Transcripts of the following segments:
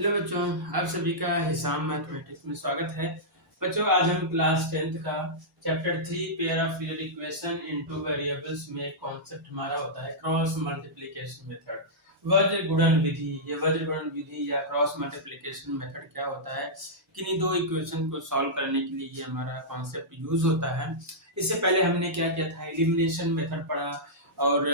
Hello बच्चों, आप सभी का हिसाब मैथमेटिक्स में स्वागत है। बच्चों, आज हम क्लास 10th का chapter 3 pair of real equation into variables में कॉन्सेप्ट हमारा होता है क्रॉस मल्टीप्लिकेशन मेथड, वज्र गुणन विधि। ये वज्र गुणन विधि या क्रॉस मल्टीप्लिकेशन मेथड क्या होता है, किन्हीं दो इक्वेशन को सॉल्व करने के लिए ये हमारा कॉन्सेप्ट यूज होता है। इससे पहले हमने क्या किया था, एलिमिनेशन मेथड पढ़ा और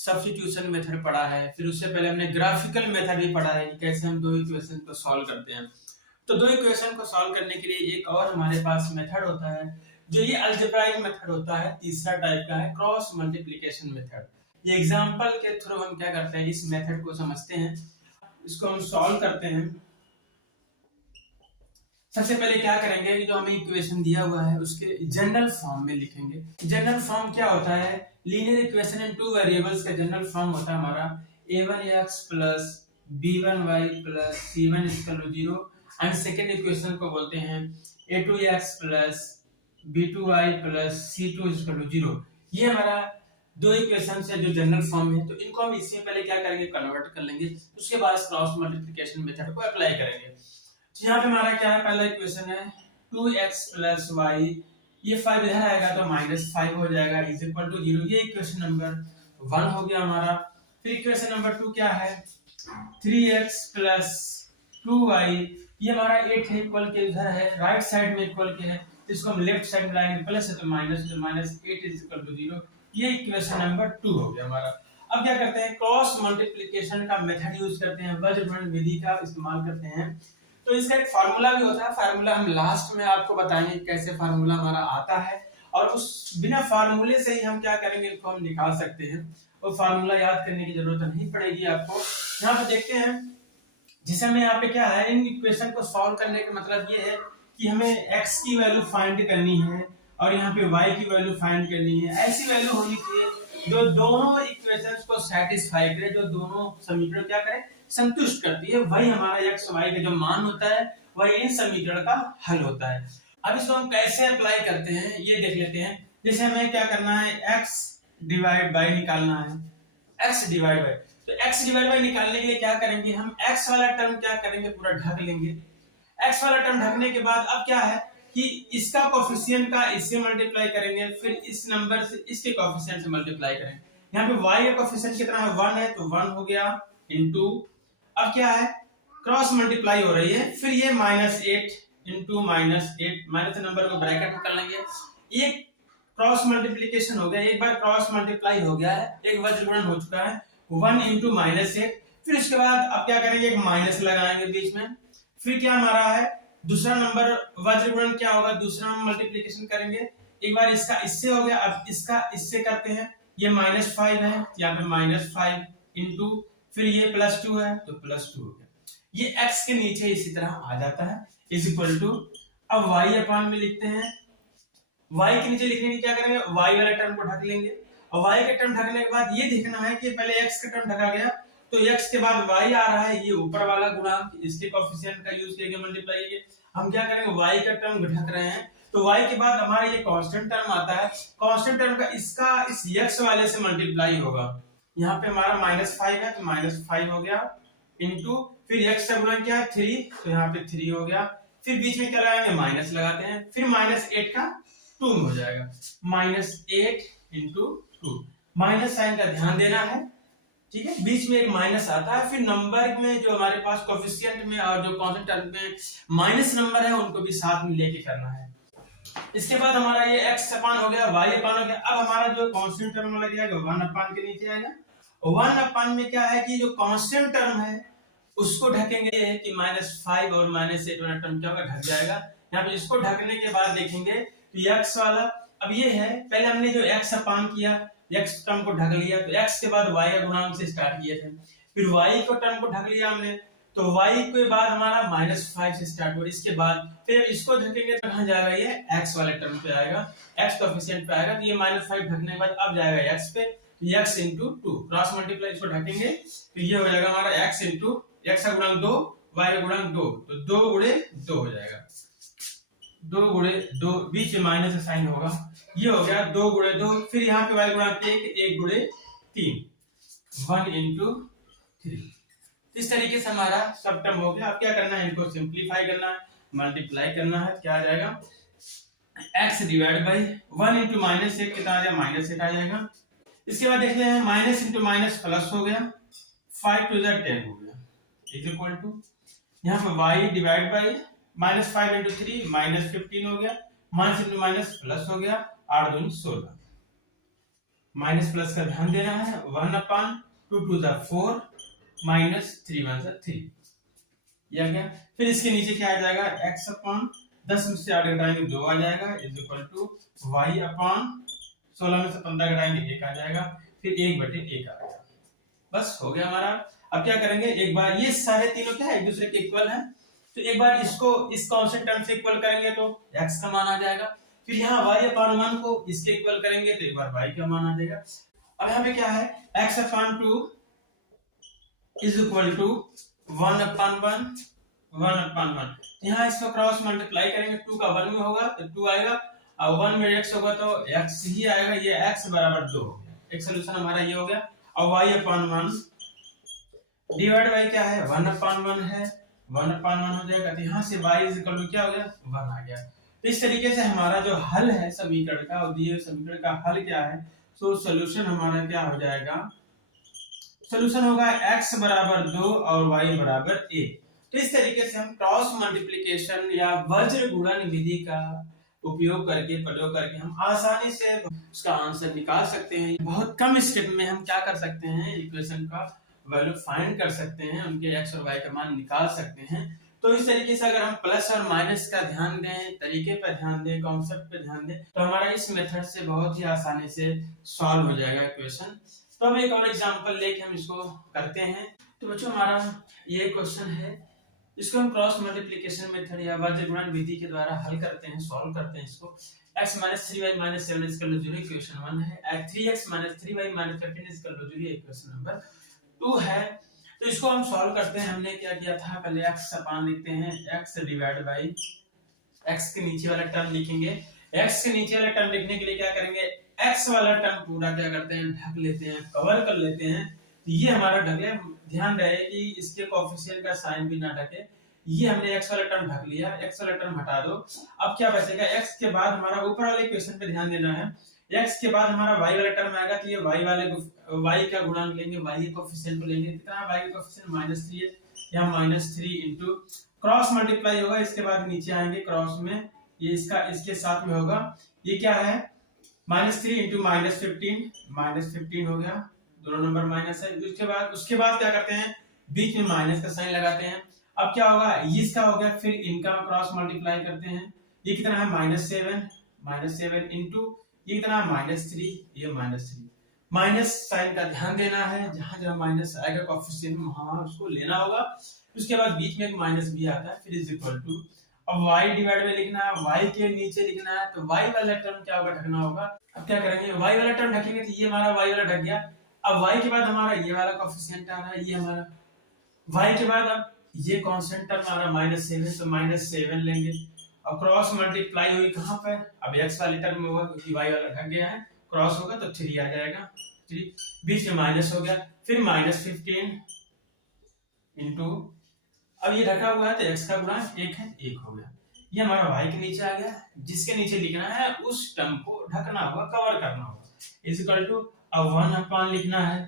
सब्स्टिट्यूशन मेथड पढ़ा है। फिर उससे पहले हमने ग्राफिकल मेथड भी पढ़ा है कि कैसे हम दो इक्वेशन को सॉल्व करते हैं। तो दो इक्वेशन को सॉल्व करने के लिए एक और हमारे पास मेथड होता है, जो ये अलजेब्राइक मेथड होता है, तीसरा टाइप का है क्रॉस मल्टीप्लिकेशन मेथड। ये एग्जांपल के थ्रू हम क्या करते हैं, इस मेथड को समझते हैं, इसको हम सॉल्व करते हैं। सबसे पहले क्या करेंगे कि जो हमें इक्वेशन दिया हुआ है उसके जनरल फॉर्म में लिखेंगे। जनरल फॉर्म क्या होता है, linear equation in two variables का जनरल फॉर्म होता है हमारा a1x plus b1y plus c1 equal to 0 and second equation को बोलते हैं a2x plus b2y plus c2 equal to 0। ये हमारा दो इक्वेशन है जो जनरल फॉर्म है। तो इनको हम इसमें पहले क्या करेंगे, कन्वर्ट कर लेंगे, उसके बाद क्रॉस मल्टीप्लिकेशन मेथड को अप्लाई करेंगे। यहाँ पे हमारा क्या है, पहला इक्वेशन है 2x प्लस y, ये 5 इधर आएगा तो -5 हो जाएगा, इज इक्वल टू 0। ये इक्वेशन नंबर 1 हो गया हमारा। फिर इक्वेशन नंबर 2 क्या है, 3x प्लस 2y, ये हमारा 8 है, इक्वल के इधर है, राइट साइड में इक्वल के है, इसको हम लेफ्ट साइड में लाएंगे, प्लस है तो -8 इज इक्वल टू 0। ये इक्वेशन नंबर 2 हो गया हमारा। अब क्या करते हैं, क्रॉस मल्टीप्लिकेशन का मेथड यूज करते हैं, वज्र गुणन विधि का इस्तेमाल करते हैं। तो इसका एक फार्मूला भी होता है, फार्मूला हम लास्ट में आपको बताएंगे कैसे फार्मूला हमारा आता है, और उस बिना फार्मूले से ही हम क्या करेंगे, इनको हम निकाल सकते हैं। और फार्मूला याद करने की जरूरत नहीं पड़ेगी आपको। यहाँ पे देखते हैं, जिसे हमें यहाँ पे क्या है, इन इक्वेशन को सॉल्व करने का मतलब ये है कि हमें x की वैल्यू फाइंड करनी है और यहाँ पे y की वैल्यू फाइंड करनी है। ऐसी वैल्यू होनी चाहिए जो दोनों इक्वेशंस को सेटिस्फाई करे, जो दोनों समीकरण क्या करे, संतुष्ट करती है। वही हमारा x y का जो मान होता है वही इन समीकरण का हल होता है। अब इसको हम कैसे अप्लाई करते हैं ये देख लेते हैं। जैसे हमें क्या करना है, x डिवाइड बाय निकालना है, x डिवाइड बाय। तो x डिवाइड बाय निकालने के लिए क्या करेंगे, हम x वाला टर्म क्या करेंगे, पूरा ढक लेंगे। x वाला टर्म ढकने के बाद अब क्या है कि इसका कोफिशिएंट का इससे मल्टीप्लाई करेंगे, फिर इस नंबर से इसके कोफिशिएंट से मल्टीप्लाई करेंगे। यहाँ पे y का कोफिशिएंट कितना है, 1 है, तो 1 हो गया इनटू, अब क्या है, क्रॉस मल्टीप्लाई हो रही है, फिर ये -8 इंटू -8, माइनस नंबर को ब्रैकेट में कर लेंगे। ये क्रॉस मल्टीप्लिकेशन हो गया, एक बार क्रॉस मल्टीप्लाई हो गया है, एक वज्र गुणन हो चुका है, 1 इंटू -8। फिर उसके बाद अब क्या करेंगे, एक माइनस लगाएंगे बीच में। फिर क्या हमारा है, दूसरा नंबर वज्र गुणन क्या होगा, दूसरा मल्टीप्लिकेशन करेंगे। एक बार इसका इससे हो गया, अब इसका इससे करते हैं, ये -5 है, यहाँ पे -5 इंटू, फिर ये +2 है तो +2 हो गया। ये x के नीचे इसी तरह आ जाता है, इज इक्वल टू, अब y अपान में लिखते हैं। y के नीचे लिखने की क्या करेंगे, y वाला टर्म को ढक लेंगे, और y का टर्म ढकने के बाद ये देखना है कि पहले x का टर्म ढका गया तो x के बाद y आ रहा है, ये ऊपर वाला गुणांक, इसके कोएफिशिएंट का यूज करके मल्टीप्लाई किए। हम क्या करेंगे, y का टर्म ढक रहे हैं, तो y के बाद हमारा ये कांस्टेंट टर्म आता है, कांस्टेंट टर्म का इसका इस x वाले से मल्टीप्लाई होगा। यहाँ पे हमारा -5 है तो -5 हो गया इनटू, फिर x का गुणन क्या है 3, तो यहाँ पे 3 हो गया। फिर बीच में क्या लगाएंगे, माइनस लगाते हैं, फिर -8 का 2 हो जाएगा, -8 इंटू 2। माइनस साइन का ध्यान देना है, ठीक है, बीच में एक माइनस आता है। फिर नंबर में जो हमारे पास कोएफिशिएंट में और जो कांस्टेंट टर्म में माइनस नंबर है उनको भी साथ में लेके करना है। इसके बाद हमारा ये x अपान हो गया, y अपान हो गया। अब हमारा जो कांस्टेंट टर्म लग जाएगा 1 अपान के नीचे आएगा। 1 अपान में क्या है कि जो कांस्टेंट टर्म है उसको ढकेंगे कि -5 और -8 वाला टर्म क्या होगा, ढक जाएगा। यहाँ पे इसको ढकने के बाद देखेंगे तो x वाला, अब ये है, पहले हमने जो x अपान किया, x टर्म को ढक लिया, तो x के बाद y का गुणांक से स्टार्ट किए थे, फिर y को टर्म को ढक लिया हमने, तो y के बाद हमारा -5 से स्टार्ट हुआ। इसके बाद फिर इसको ढकेंगे तो कहां जाएगा, ये x वाले टर्म पे आएगा, x कोएफिशिएंट पे आएगा, तो ये -5 ढकने के बाद अब जाएगा x पे, x इंटू 2, क्रॉस मल्टीप्लाई इसको ढकेंगे तो ये हो जाएगा हमारा x इंटू, x का गुणांक 2, y का गुणांक 2, तो 2 गुणे 2 हो जाएगा, 2 गुणे 2, बीच में माइनस का साइन होगा, ये हो गया 2 गुणे 2। फिर यहाँ पे y गुणांक 1, 1 गुणे 3, 1 इंटू 3। इस तरीके से हमारा सब टर्म हो गया। अब क्या करना है, इनको सिंप्लीफाई करना है, मल्टीप्लाई करना है। क्या आ जाएगा, x divide by 1 into minus 1 कितना आ जाएगा, माइनस 1 आ जाएगा। इसके बाद देखते हैं माइनस इंटू माइनस प्लस हो गया, 5 टू 10 हो गया, इज इक्वल टू यहाँ पे y divide by minus 5 into 3 minus 15 हो गया, माइनस इंटू माइनस प्लस हो गया, 8 दूनी 16। माइनस प्लस का ध्यान देना है, 1 अपान 2 टू 4 माइनस 3 1 3 ये आ गया। फिर इसके नीचे क्या आ जाएगा, x अपान 10 में से 8 घटाएंगे 2 आ जाएगा, इज इक्वल टू y अपान 16 में से 15 घटाएंगे 1 आ जाएगा, फिर 1/1 आ जाएगा। बस हो गया हमारा। अब क्या करेंगे, एक बार ये सारे तीनों क्या है, एक दूसरे के इक्वल हैं, तो एक बार इसको इस कांस्टेंट टर्म से इक्वल करेंगे तो x का मान आ जाएगा। फिर यहाँ y अपान 1 को इसके इक्वल करेंगे तो एक बार y का मान आ जाएगा। अब यहाँ पे क्या है, x upon 2 is equal to 1 upon 1 यहाँ इसको क्रॉस मल्टीप्लाई करेंगे, 2 का 1 में होगा तो 2 आएगा, और 1 में x होगा तो x ही आएगा, ये x बराबर 2 हो गया। एक सोल्यूशन हमारा ये हो गया। और y अपान 1 डिवाइड बाई क्या है, 1 अपान 1 है, 1 अपान 1 हो जाएगा, तो यहाँ से y इज इक्वल टू क्या हो गया, 1 आ गया। तो इस तरीके से हमारा जो हल है समीकरण का, और दिए समीकरण का हल क्या है, तो सोल्यूशन हमारा क्या हो जाएगा, सोल्यूशन होगा x बराबर 2 और y बराबर 1। तो इस तरीके से हम क्रॉस मल्टीप्लिकेशन या वज्र गुणन विधि का उपयोग करके, प्रयोग करके हम आसानी से उसका आंसर निकाल सकते हैं। बहुत कम स्टेप में हम क्या कर सकते हैं, इक्वेशन का वैल्यू फाइंड कर सकते हैं, उनके x और y का मान निकाल सकते हैं। तो इस तरीके से अगर हम प्लस और माइनस का ध्यान दें, तरीके पर ध्यान दें, कॉन्सेप्ट पे ध्यान दें, तो हमारा इस मेथड से बहुत ही आसानी से सॉल्व हो जाएगा इक्वेशन। तो अब एक और एग्जांपल लेके हम इसको करते हैं। तो बच्चों हमारा ये क्वेश्चन है, इसको हम क्रॉस मल्टीप्लिकेशन मेथड या वज्र गुणन विधि के द्वारा हल करते हैं, सॉल्व करते हैं इसको। x - 3y - 7 0 इक्वेशन 1 है, 3x - 3y - 15 0 इक्वेशन नंबर 2 है। तो इसको हम सॉल्व करते हैं। हमने क्या किया था, पहले x अपान लिखते हैं, x डिवाइड बाई x के नीचे वाला टर्म लिखेंगे। x के नीचे वाला टर्म लिखने के लिए क्या करेंगे, x वाला टर्म पूरा क्या करते हैं, ढक लेते हैं, कवर कर लेते हैं। तो ये हमारा ढक गया। ध्यान रहे कि इसके कोएफिशिएंट का साइन भी ना ढके। ये हमने x वाला टर्म ढक लिया, x वाला टर्म हटा दो। अब क्या बचेगा, x के बाद हमारा ऊपर वाले इक्वेशन पे ध्यान देना है, x के बाद हमारा y वाला टर्म आएगा, तो ये y का गुणांक लेंगे, y के कोएफिशिएंट को लेंगे। कितना y का कोएफिशिएंट -3 है, यहाँ -3 इनटू क्रॉस मल्टीप्लाई होगा, इसके बाद नीचे आएंगे क्रॉस में, ये इसका इसके साथ में होगा। ये क्या है, -3 इनटू -15 हो गया, दोनों नंबर माइनस है। उसके बाद क्या करते हैं, बीच में माइनस का साइन लगाते हैं। अब क्या होगा, ये इसका हो गया, फिर इनका क्रॉस मल्टीप्लाई करते हैं। ये कितना है, -7 इनटू ये कितना -3, ये -3। माइनस साइन का ध्यान देना है, जहां जहां माइनस आएगा कोएफिशिएंट वहां उसको लेना होगा। उसके बाद बीच में एक माइनस भी आता है, फिर इज इक्वल टू, अब y डिवाइड में लिखना है, y के नीचे लिखना है, तो y वाला टर्म क्या होगा, ढकना होगा। अब क्या करेंगे, y वाला टर्म ढकेंगे, तो ये हमारा y वाला ढक गया। अब y के बाद हमारा ये वाला कोएफिशिएंट आ रहा है, ये हमारा y के बाद अब ये कांस्टेंट टर्म आ रहा है -7, तो -7 लेंगे। अब क्रॉस मल्टीप्लाई हुई कहां पर, अब x वाले टर्म में होगा, क्योंकि y वाला ढक गया है, क्रॉस होगा तो 3 आ जाएगा, 3 बीच में माइनस हो गया, फिर -15 इनटू, अब ये ढका हुआ है तो x का गुणांक 1 है, 1 हो गया। ये हमारा y के नीचे आ गया, जिसके नीचे लिखना है उस टर्म को ढकना होगा, कवर करना होगा, इज इक्वल टू, अब 1 अपान लिखना है।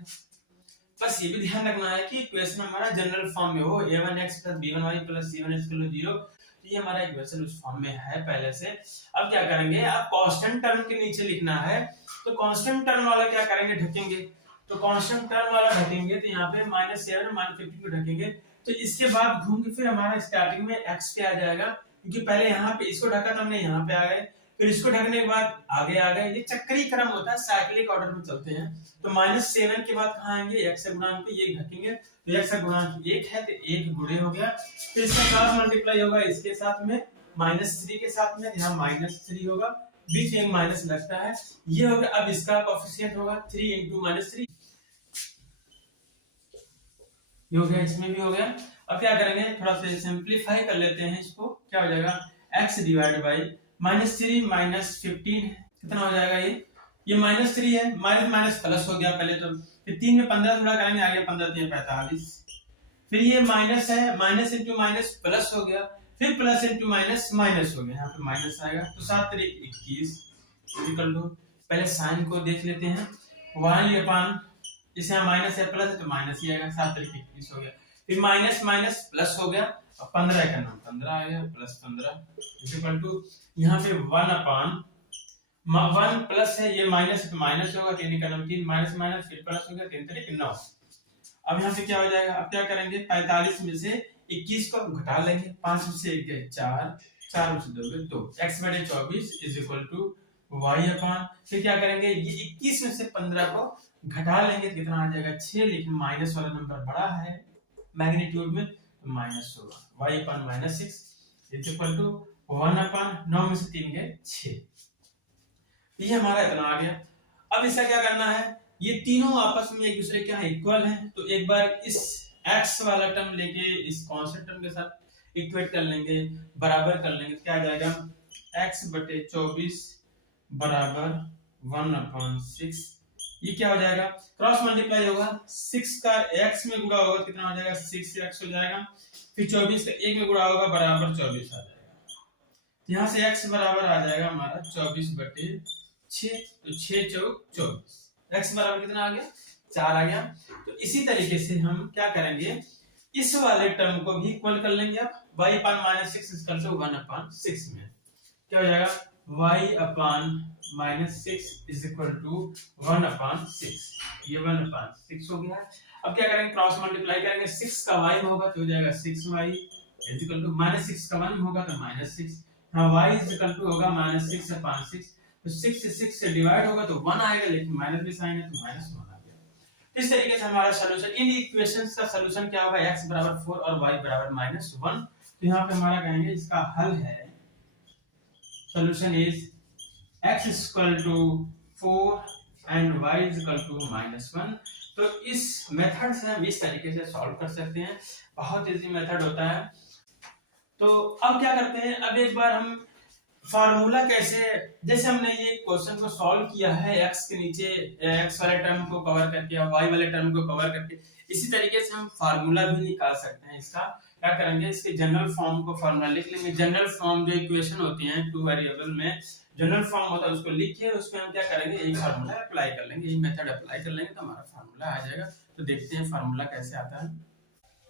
बस ये भी ध्यान रखना है कि इक्वेशन हमारा जनरल फॉर्म में हो, a1x + b1y + c1x 0। तो ये हमारा इक्वेशन उस फॉर्म में है पहले से। अब क्या करेंगे, अब कांस्टेंट टर्म के नीचे लिखना है, तो कांस्टेंट टर्म वाला क्या करेंगे, ढकेंगे। तो कांस्टेंट टर्म वाला ढकेंगे, तो यहाँ पे -7 -15 को ढकेंगे, तो इसके बाद घूम के फिर हमारा स्टार्टिंग में x पे आ जाएगा, क्योंकि पहले यहाँ पे इसको ढका था हमने, यहाँ पे आ गए, फिर इसको ढकने के बाद आगे आ गए। ये चक्रीय क्रम होता है, साइक्लिक ऑर्डर में चलते हैं। तो -7 के बाद कहाँ आएंगे, x का गुणांक पे ये ढकेंगे, तो x का गुणांक 1 है, तो 1 गुणे हो गया। फिर इसका क्रॉस मल्टीप्लाई होगा इसके साथ में, -3 के साथ में, यहाँ -3 होगा, बीच में एक माइनस लगता है, ये हो गया। अब इसका कोएफिशिएंट होगा 3 × -3, ये हो गया, इसमें भी हो गया। अब क्या करेंगे, थोड़ा सा सिंपलीफाई कर लेते हैं इसको, क्या हो जाएगा, x डिवाइड बाई -3 -15 कितना हो जाएगा, ये -3 है, माइनस माइनस प्लस हो गया पहले तो, फिर 3 में 15 थोड़ा करेंगे, आगे 15 3 45, फिर ये माइनस है, माइनस इंटू माइनस प्लस हो गया, फिर प्लस इंटू माइनस माइनस हो गया, यहाँ पे माइनस आएगा तो 7 तरीक 21 इक्वल टू, पहले साइन को देख लेते हैं, y अपान इसे यहाँ माइनस है प्लस है तो माइनस ही आएगा, 7 तरीक 21 हो गया, फिर माइनस माइनस प्लस हो गया और 15 का नाम 15 आ गया प्लस 15 इक्वल टू, यहाँ पे 1 अपान 1 प्लस है, ये माइनस है तो माइनस होगा, 3 का नाम 3 माइनस माइनस फिर प्लस हो गया, 3 तरीक 9। अब यहाँ पे क्या हो जाएगा, अब क्या करेंगे 45 में से 21 को घटा लेंगे, 5 में से 1 गए 4, 4 में से 2 गए 2, x बटे 24 इज इक्वल टू y अपान, फिर क्या करेंगे ये 21 में से 15 को घटा लेंगे तो कितना आ जाएगा 6, लेकिन माइनस वाला नंबर बड़ा है मैग्नीट्यूड में तो माइनस होगा, y upon minus 6 is equal to 1 upon 9 में से 3 गए 6, ये हमारा इतना आ गया। अब इसका क्या करना है, ये तीनों आपस में एक दूसरे के इक्वल हैं, तो एक बार इस x वाला टर्म लेके इस कांस्टेंट टर्म के साथ इक्वेट कर लेंगे, बराबर कर लेंगे, तो क्या आ जाएगा x बटे 24 बराबर 1/6, ये क्या हो जाएगा क्रॉस मल्टीप्लाई होगा, 6 का x में गुणा होगा कितना हो जाएगा 6x हो जाएगा, फिर 24 का 1 में गुणा होगा बराबर 24 आ जाएगा, यहाँ से x बराबर आ जाएगा हमारा 24 बटे 6, तो 6 चौक 24, x बराबर कितना आ गया 4 आ गया। तो इसी तरीके से हम क्या करेंगे, इस वाले टर्म को भी इक्वल कर लेंगे, अब y upon minus 6 equal to 1/6 में क्या हो जाएगा y upon minus 6 is equal to 1/6, ये 1/6 हो गया। अब क्या करेंगे क्रॉस मल्टीप्लाई करेंगे, 6 का y में होगा तो हो जाएगा 6y is equal to minus 6 का 1 में होगा तो -6, हाँ y इज इक्वल टू होगा -6/6, तो 6 से 6 से डिवाइड होगा तो 1 आएगा, लेकिन माइनस भी साइन है तो -1 आ गया। इस तरीके से हमारा सॉल्यूशन, इन इक्वेशंस का सॉल्यूशन क्या होगा x बराबर 4 और y बराबर -1, तो यहाँ पे हमारा कहेंगे इसका हल है, solution is x is equal to 4 and y is equal to -1। तो इस मेथड से हम इस तरीके से सॉल्व कर सकते हैं, बहुत इजी मेथड होता है। तो अब क्या करते हैं, अब एक बार हम फार्मूला कैसे, जैसे हमने ये क्वेश्चन को सॉल्व किया है x के नीचे x वाले टर्म को कवर करके या y वाले टर्म को कवर करके, इसी तरीके से हम फार्मूला भी निकाल सकते हैं। इसका क्या करेंगे, इसके जनरल फॉर्म को फार्मूला लिख लेंगे, जनरल फॉर्म जो इक्वेशन होती है 2 वेरिएबल में जनरल फॉर्म होता है उसको लिख के उसमें हम क्या करेंगे यही फार्मूला अप्लाई कर लेंगे, यही मेथड अप्लाई कर लेंगे तो हमारा फार्मूला आ जाएगा। तो देखते हैं फार्मूला कैसे आता है।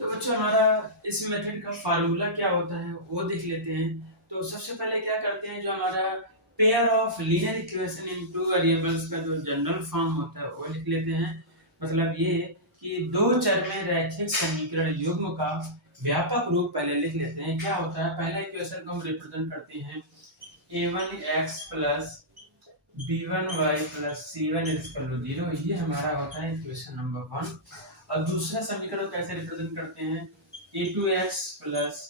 तो बच्चों हमारा इस मेथड का फार्मूला क्या होता है वो देख लेते हैं। तो सबसे पहले क्या करते हैं, जो हमारा pair of linear equation in 2 variables का जो जनरल फॉर्म होता है वो लिख लेते हैं। मतलब ये कि दो चर में रैखिक समीकरण युग्म का व्यापक रूप पहले लिख लेते हैं। क्या होता है, पहला इक्वेशन को हम रिप्रेजेंट करते हैं a1x plus b1y plus c1 equal to 0, ये हमारा होता है इक्वेशन नंबर 1। और दूसरा समीकरण कैसे रिप्रेजेंट करते हैं, a2x plus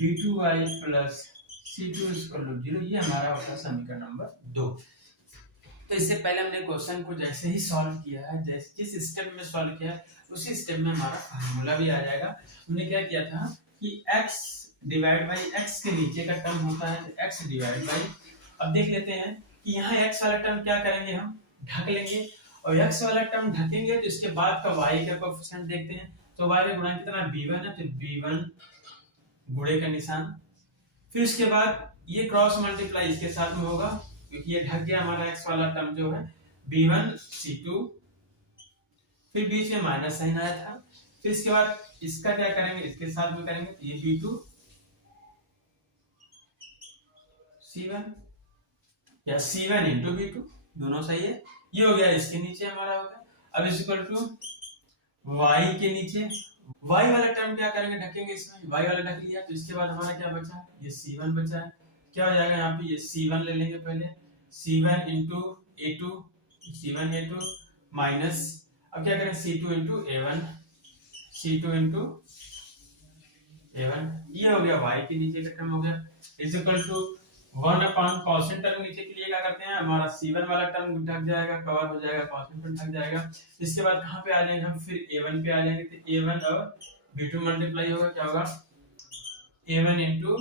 b2y plus c2 equal to 0, ये हमारा होता है समीकरण नंबर 2। तो इससे पहले हमने क्वेश्चन को जैसे ही सॉल्व किया है, जैसे जिस स्टेप में सॉल्व किया है उसी स्टेप में हमारा फार्मूला भी आ जाएगा। हमने क्या किया था कि x डिवाइड बाई x के नीचे का टर्म होता है तो x डिवाइड बाई, अब देख लेते हैं कि यहाँ x वाला टर्म क्या करेंगे, हम ढक लेंगे, और x वाला टर्म ढकेंगे तो इसके बाद का y का कोएफिशिएंट देखते हैं। तो y का गुणा कितना b1 है, तो b1 गुणे का निशान, फिर उसके बाद ये क्रॉस मल्टीप्लाई इसके साथ में होगा क्योंकि ये ढक गया हमारा x वाला टर्म जो है b1 c2, फिर बीच में माइनस साइन आया था, फिर इसके बाद इसका क्या करेंगे, इसके साथ में करेंगे तो ये b2 c1 या c1 into b2 दोनों सही है, ये हो गया इसके नीचे हमारा होगा। अब इज इक्वल टू y के नीचे y वाला टर्म क्या करेंगे, ढकेंगे, इसमें y वाला ढक लिया तो इसके बाद हमारा क्या बचा, ये c1 बचा है। क्या हो जाएगा यहाँ पे, ये c1 ले लेंगे पहले, c1 into a2 c1 a2 minus, अब क्या करें c2 into a1 c2 into a1, ये हो गया y के नीचे का टर्म हो गया, is equal to 1 upon constant term नीचे के लिए क्या करते हैं, हमारा c1 वाला टर्म ढक जाएगा, कवर हो जाएगा, कांस्टेंट टर्म ढक जाएगा। इसके बाद कहां पे आ जाएंगे हम, फिर a1 पे आ जाएंगे, तो a1 और b2 मल्टीप्लाई होगा, क्या होगा a1 into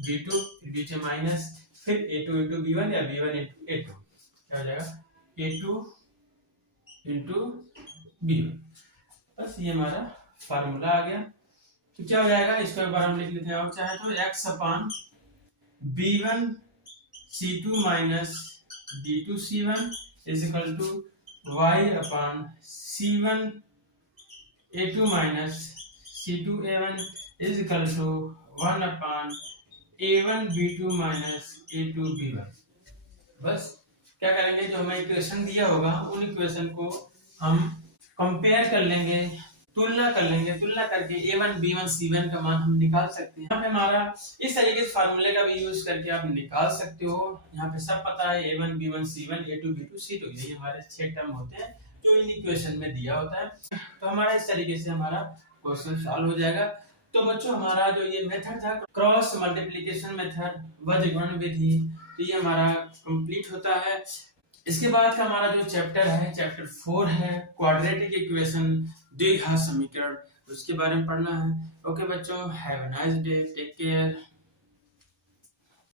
b2 फिर बीच में माइनस, फिर a2 into b1 या b1 into a2, क्या हो जाएगा a2 into b1, बस ये हमारा फार्मूला आ गया। तो क्या हो जाएगा, इसको एक बार हम लिख लेते हैं, और चाहे तो x upon b1 c2 minus d2 c1 is equal to y upon c1 a2 minus c2 a1 is equal to 1 upon a1 b2 minus a2 b1। बस क्या करेंगे, जो हमें इक्वेशन दिया होगा उन इक्वेशन को हम कंपेयर कर लेंगे, तुलना कर लेंगे, तुलना करके a1 b1 c1 का मान हम निकाल सकते हैं। यहाँ पे हमारा इस तरीके से फार्मूले का भी यूज करके आप निकाल सकते हो। यहाँ पे सब पता है, a1 b1 c1 a2 b2 c2, ये हमारे 6 टर्म होते हैं जो इन इक्वेशन में दिया होता है। तो हमारा इस तरीके से हमारा क्वेश्चन सॉल्व हो जाएगा। तो बच्चों हमारा जो ये मेथड था, क्रॉस मल्टीप्लिकेशन मेथड, वज्रगुणन विधि, तो ये हमारा कंप्लीट होता है। इसके बाद का हमारा जो चैप्टर है, चैप्टर 4 है, क्वाड्रेटिक इक्वेशन, द्विघात समीकरण, उसके बारे में पढ़ना है। ओके बच्चों, have a nice day, take care.